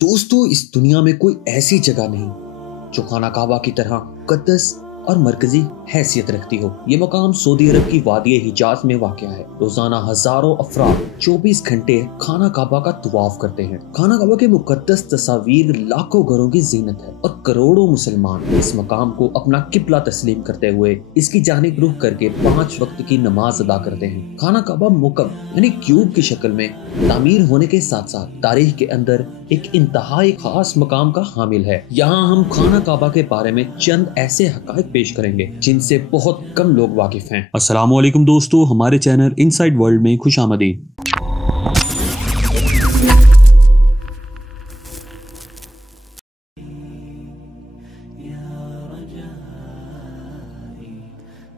दोस्तों, इस दुनिया में कोई ऐसी जगह नहीं जो खाना काबा की तरह मुकद्दस और मरकजी हैसियत रखती हो। ये मकाम सऊदी अरब की वादी हिजाज में वाक़या है। रोजाना हजारों अफराद 24 घंटे खाना काबा का तवाफ करते हैं। खाना काबा के मुकद्दस तस्वीर लाखों घरों की जीनत है और करोड़ों मुसलमान इस मकाम को अपना किबला तस्लीम करते हुए इसकी जानिब रुख करके 5 वक्त की नमाज अदा करते हैं। खाना काबा मुकब यानी क्यूब की शक्ल में तामीर होने के साथ साथ तारीख के अंदर एक इंतहाई खास मकाम का हामिल है। यहाँ हम खाना काबा के बारे में चंद ऐसे हकायक पेश करेंगे जिनसे बहुत कम लोग वाकिफ हैं। अस्सलाम वालेकुम दोस्तों, हमारे चैनल इनसाइड वर्ल्ड में खुश आमदीद।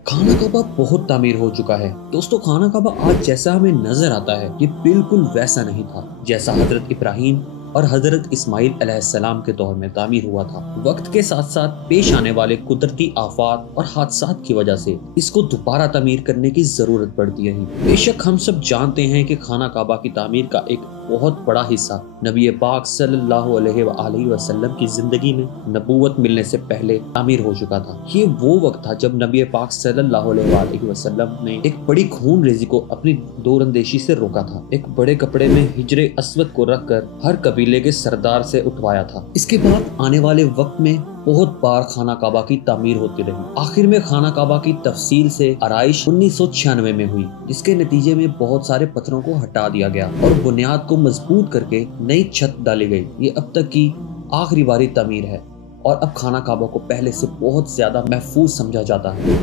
खाना काबा बहुत तामीर हो चुका है। दोस्तों, खाना काबा आज जैसा हमें नजर आता है ये बिल्कुल वैसा नहीं था जैसा हजरत इब्राहिम और हजरत इस्माइल अलैहिस्सलाम के दौर में तामीर हुआ था। वक्त के साथ साथ पेश आने वाले कुदरती आफात और हादसात की वजह से इसको दोबारा तामीर करने की जरूरत पड़ती है। बेशक हम सब जानते हैं कि खाना काबा की तामीर का एक बहुत बड़ा हिस्सा नबी पाक सल्लल्लाहु अलैहि वसल्लम की जिंदगी में नबूवत मिलने से पहले तामीर हो चुका था। ये वो वक्त था जब नबी पाक सल्लल्लाहु अलैहि वसल्लम ने एक बड़ी खून रेजी को अपनी दूरंदेशी से रोका था। एक बड़े कपड़े में हिजरे अस्वद को रखकर हर कबीले के सरदार से उठवाया था। इसके बाद आने वाले वक्त में बहुत बार खाना काबा की तामीर होती रही। आखिर में खाना काबा की तफसील से आराइश 1996 में हुई, जिसके नतीजे में बहुत सारे पत्थरों को हटा दिया गया और बुनियाद को मजबूत करके नई छत डाली गई। ये अब तक की आखिरी बारी तामीर है और अब खाना काबा को पहले से बहुत ज्यादा महफूज समझा जाता है।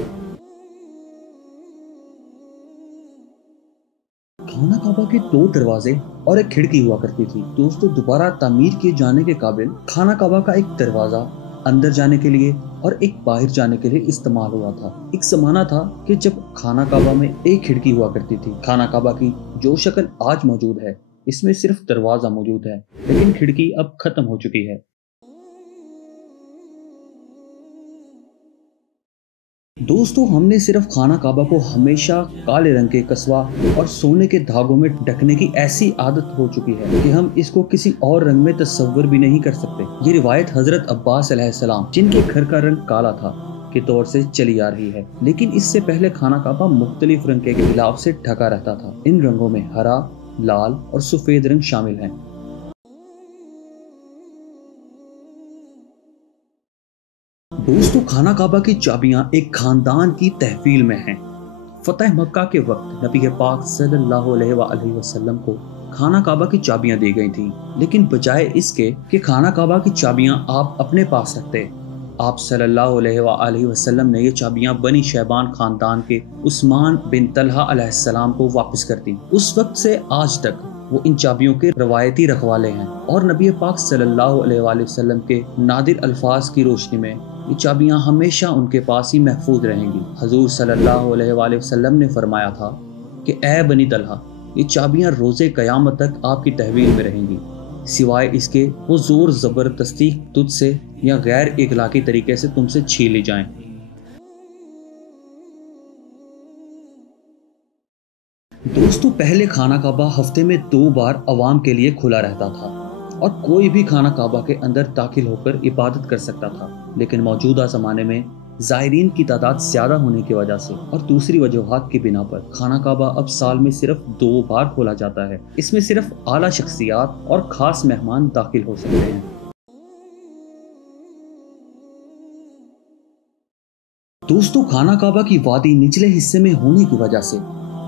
खाना काबा के 2 दरवाजे और एक खिड़की हुआ करती थी। दोस्तों, दोबारा तामीर किए जाने के काबिल खाना काबा का एक दरवाजा अंदर जाने के लिए और एक बाहर जाने के लिए इस्तेमाल हुआ था। एक जमाना था कि जब खाना काबा में एक खिड़की हुआ करती थी। खाना काबा की जो शक्ल आज मौजूद है इसमें सिर्फ दरवाजा मौजूद है, लेकिन खिड़की अब खत्म हो चुकी है। दोस्तों, हमने सिर्फ खाना काबा को हमेशा काले रंग के कस्बा और सोने के धागों में ढकने की ऐसी आदत हो चुकी है कि हम इसको किसी और रंग में तस्वर भी नहीं कर सकते। ये रिवायत हजरत अब्बास अलैहिस्सलाम, जिनके घर का रंग काला था, के तौर से चली आ रही है। लेकिन इससे पहले खाना काबा मुख्तलिफ रंग के गिलाफ से ढका रहता था। इन रंगों में हरा, लाल और सफेद रंग शामिल हैं। दोस्तों, खाना काबा की चाबियां एक खानदान की तहवील में हैं। फतह मक्का के वक्त नबी पाक सल्लल्लाहु अलैहि वसल्लम को खाना काबा की चाबियां दी गई थीं, लेकिन बजाय इसके कि खाना काबा की चाबियां आप अपने पास रखते, आप सल्लल्लाहु अलैहि वसल्लम ने ये चाबियां बनी शैबान खानदान के उस्मान बिन तलहा अलैहिस्सलाम को वापस कर दी। उस वक्त से आज तक वो इन चाबियों के रवायती रखवाले हैं और नबी पाक सल्लल्लाहु अलैहि वसल्लम के नादिर अल्फाज की रोशनी में ये चाबियां हमेशा उनके पास ही महफूज रहेंगी। हजूर सल्लल्लाहु अलैहि वसल्लम ने फरमाया था कि ए बनी तलहा, ये चाबियां रोज़े क़यामत तक आपकी तहवील में रहेंगी, सिवाय इसके वो ज़ोर ज़बरदस्ती तुझसे या गैर इखलाकी तरीके से तुमसे छीन ली जाएं। दोस्तों, पहले खाना काबा हफ्ते में 2 बार अवाम के लिए खुला रहता था और कोई भी खाना काबा के अंदर दाखिल होकर इबादत कर सकता था। लेकिन मौजूदा ज़माने में ज़ायरीन की तादाद ज़्यादा होने की वजह से और दूसरी वजूहात की बिना पर खाना काबा अब साल में सिर्फ 2 बार खोला जाता है। इसमें सिर्फ आला शख्सियात और ख़ास मेहमान दाखिल हो सकते हैं। दोस्तों, खाना काबा की वादी निचले हिस्से में होने की वजह से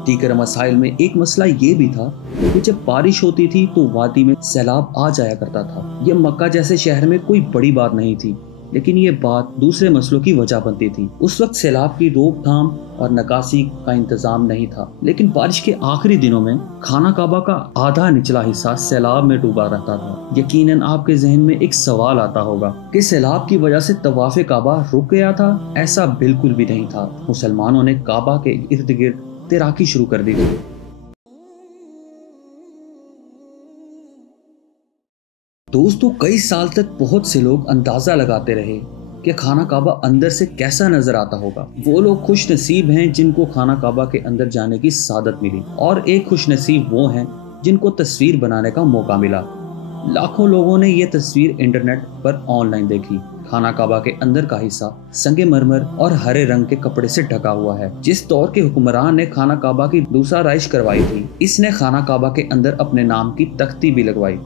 दीगर मसाइल में एक मसला ये भी था कि जब बारिश होती थी तो वादी में सैलाब आ जाया करता था। यह मक्का जैसे शहर में कोई बड़ी बात नहीं थी, लेकिन ये बात दूसरे मसलों की वजह बनती थी। उस वक्त सैलाब की रोकथाम और नकासी का इंतजाम नहीं था, लेकिन बारिश के आखिरी दिनों में खाना काबा का आधा निचला हिस्सा सैलाब में डूबा रहता था। यकीनन आपके जहन में एक सवाल आता होगा कि सैलाब की वजह से तवाफ़े काबा रुक गया था। ऐसा बिल्कुल भी नहीं था। मुसलमानों ने काबा के इर्द गिर्द तैराकी शुरू कर दी थी। दोस्तों, कई साल तक बहुत से लोग अंदाजा लगाते रहे कि खाना काबा अंदर से कैसा नजर आता होगा। वो लोग खुश नसीब हैं जिनको खाना काबा के अंदर जाने की सादत मिली, और एक खुश नसीब वो हैं जिनको तस्वीर बनाने का मौका मिला। लाखों लोगों ने ये तस्वीर इंटरनेट पर ऑनलाइन देखी। खाना काबा के अंदर का हिस्सा संगे मरमर और हरे रंग के कपड़े से ढका हुआ है। जिस दौर के हुक्मरान ने खाना काबा की दूसरा राइश करवाई थी, इसने खाना काबा के अंदर अपने नाम की तख्ती भी लगवाई।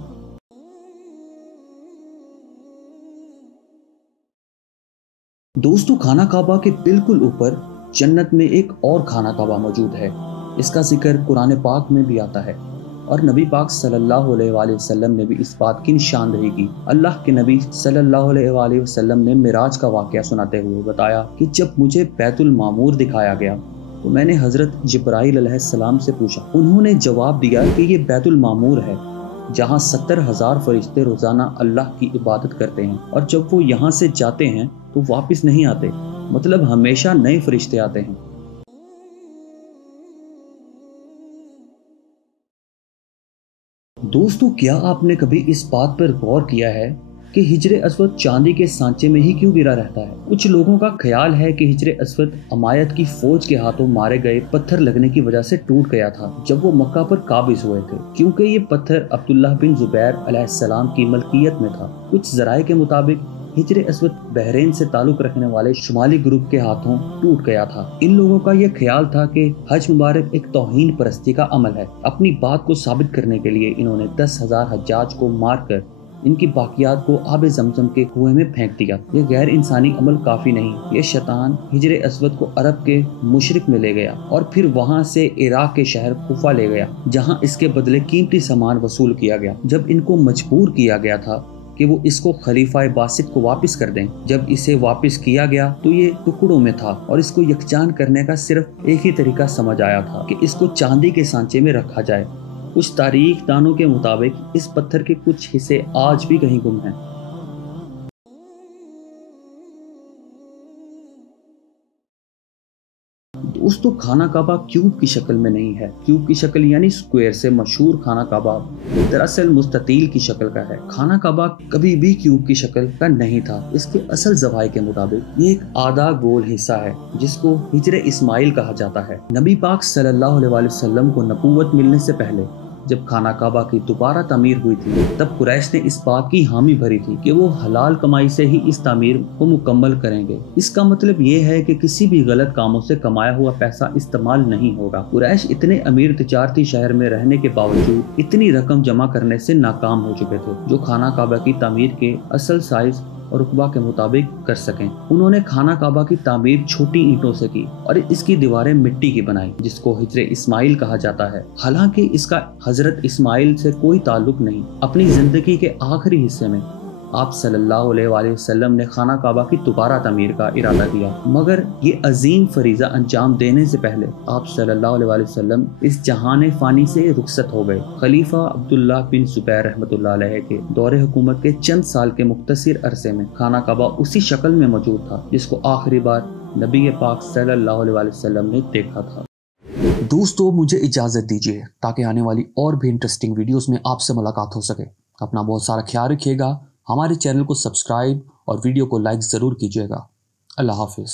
दोस्तों, खाना काबा के बिल्कुल ऊपर जन्नत में एक और खाना काबा मौजूद है। इसका जिक्र कुरान पाक में भी आता है और नबी पाक सल्लल्लाहु अलैहि वसल्लम ने भी इस बात की निशानदही की। अल्लाह के नबी सल्लल्लाहु अलैहि वसल्लम ने मिराज का वाक़या सुनाते हुए बताया कि जब मुझे बैतुल मामूर दिखाया गया तो मैंने हज़रत जिब्राइल अलैहिस्सलाम से पूछा। उन्होंने जवाब दिया कि ये बैतुल मामूर है, जहाँ 70,000 फरिश्ते रोजाना अल्लाह की इबादत करते हैं और जब वो यहाँ से जाते हैं तो वापस नहीं आते, मतलब हमेशा नए फरिश्ते आते हैं। दोस्तों, क्या आपने कभी इस बात पर गौर किया है कि हिजरे अस्वद चांदी के सांचे में ही क्यों गिरा रहता है? कुछ लोगों का ख्याल है कि हिजरे अस्वद अमायत की फौज के हाथों मारे गए पत्थर लगने की वजह से टूट गया था जब वो मक्का पर काबिज हुए थे, क्योंकि ये पत्थर अब्दुल्लाह बिन जुबैर अलैहिस्सलाम की मलकियत में था। कुछ ज़राए के मुताबिक हिजरे अस्वद बहरीन से ताल्लुक रखने वाले शुमाली ग्रुप के हाथों टूट गया था। इन लोगों का यह ख्याल था कि हज मुबारक एक तौहीन परस्ती का अमल है। अपनी बात को साबित करने के लिए इन्होंने 10,000 हज्जाज को मारकर इनकी बाकियात को आब ज़मज़म के कुएं में फेंक दिया। ये गैर इंसानी अमल काफी नहीं, ये शैतान हिजरे अस्वद को अरब के मुशरिक में ले गया और फिर वहां से इराक के शहर कुफा ले गया, जहां इसके बदले कीमती सामान वसूल किया गया। जब इनको मजबूर किया गया था कि वो इसको खलीफा बासित को वापस कर दें, जब इसे वापस किया गया तो ये टुकड़ों में था और इसको यकजान करने का सिर्फ एक ही तरीका समझ आया था कि इसको चांदी के सांचे में रखा जाए। कुछ तारीख दानों के मुताबिक इस पत्थर के कुछ हिस्से आज भी कहीं गुम हैं। दोस्तों, खाना काबा क्यूब की शक्ल में नहीं है। क्यूब की शक्ल यानी स्क्वायर से मशहूर खाना काबा दरअसल मुस्ततील की शक्ल का है। खाना काबा कभी भी क्यूब की शक्ल का नहीं था। इसके असल ज़वाय के मुताबिक ये एक आधा गोल हिस्सा है जिसको हिजरे इस्माइल कहा जाता है। नबी पाक सल्लल्लाहु अलैहि वसल्लम को नबूवत मिलने से पहले जब खाना काबा की दोबारा तामीर हुई थी, तब कुरैश ने इस बात की हामी भरी थी कि वो हलाल कमाई से ही इस तामीर को मुकम्मल करेंगे। इसका मतलब ये है कि किसी भी गलत कामों से कमाया हुआ पैसा इस्तेमाल नहीं होगा। कुरैश इतने अमीर तिजारती शहर में रहने के बावजूद इतनी रकम जमा करने से नाकाम हो चुके थे जो खाना काबा की तामीर के असल साइज और रुकबा के मुताबिक कर सकें। उन्होंने खाना काबा की तामीर छोटी ईंटों से की और इसकी दीवारें मिट्टी की बनाई, जिसको हिजरे इस्माइल कहा जाता है। हालांकि इसका हजरत इस्माइल से कोई ताल्लुक नहीं। अपनी जिंदगी के आखिरी हिस्से में आप सल्लल्लाहु अलैहि वसल्लम ने खाना काबा की दोबारा तामीर का इरादा किया, मगर ये अजीम फरीजा अंजाम देने से पहले आप सल्लल्लाहु अलैहि वसल्लम इस जहान फानी से रुखसत हो गए। खलीफा अब्दुल्लाह बिन जुबैर रहमतुल्लाह अलैह के दौरे हुकूमत के चंद साल के मुख्तसर अरसे में खाना काबा उसी शक्ल में मौजूद था जिसको आखिरी बार नबी पाक सल्लल्लाहु अलैहि वसल्लम ने देखा था। दोस्तों, मुझे इजाज़त दीजिए ताकि आने वाली और भी इंटरेस्टिंग वीडियोस में आपसे मुलाकात हो सके। अपना बहुत सारा ख्याल रखिएगा। हमारे चैनल को सब्सक्राइब और वीडियो को लाइक ज़रूर कीजिएगा। अल्लाह हाफिज़।